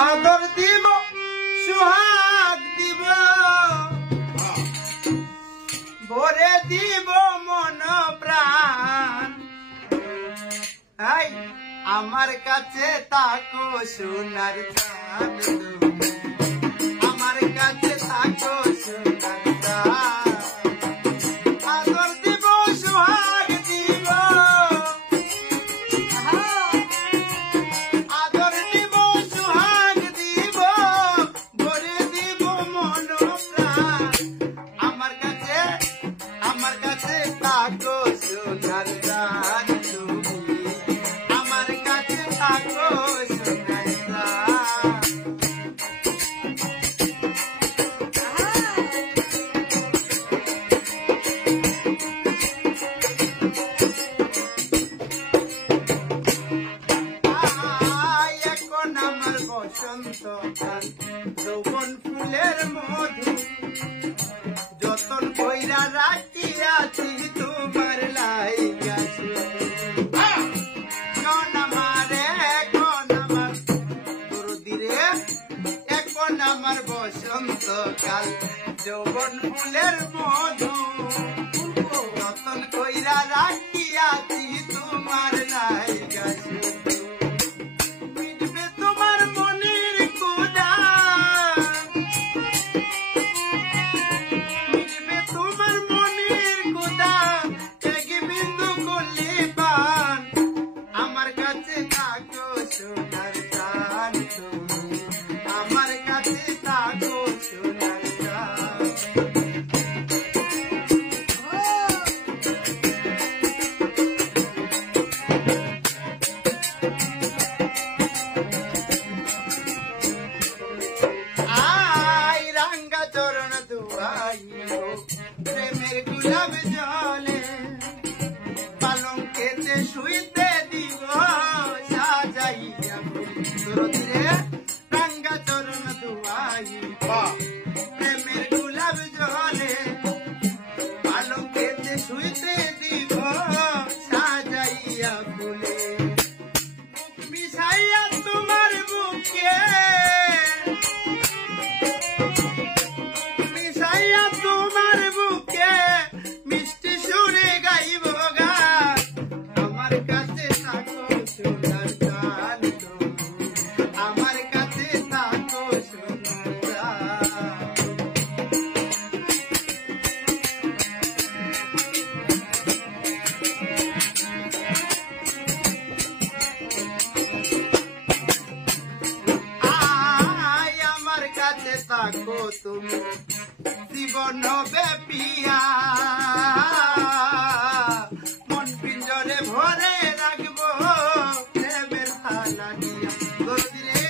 আদর দিব সুহাগ দিব ভরে দিব মন প্রাণ আমার কাছে তাকো সোনার চাঁদ আমার কাছে তাকো সোনার চাঁদ আদর দিব সুহাগ দিব আদর দিব সুহাগ দিব ভরে দিব মন প্রাণ আমার কাছে তাকো সোনার চাঁদ যৌবন ফুলের মধু যতন কইরা রাখিয়াছি তোমার লাইগা কোন আমার দরদিরে এখন আমার বসন্ত কাল যৌবন ফুলের মধু যতন কইরা রাখিয়াছি তোমার লাইগা আমার কাছে তাকো সোনার চাঁদ আই রাঙ্গা চরণ দুয়াইও প্রেমের গুলাব জলে পালঙ্কেতে শুইতে দিব সাজাইয়া দরদিরে রাঙ্গা চরণ দুয়াইও প্রেমের গুলাব জলে পালঙ্কেতে শুইতে দিব সাজাইয়া ফুলে মিশাইয়া তোমার বুকে মিশাইয়া তোমার বুকে মিষ্টি সুরে গাইব গান আমার কাছে তাকো সোনার চাঁদ আমার কাছে তাকো সোনার চাঁদ আমার কাছে তাকো তুমি জীবন ব্যাপিয়া মন পিঞ্জরে ভরে রাখবো প্রেমের থালা দিয়া দরদিরে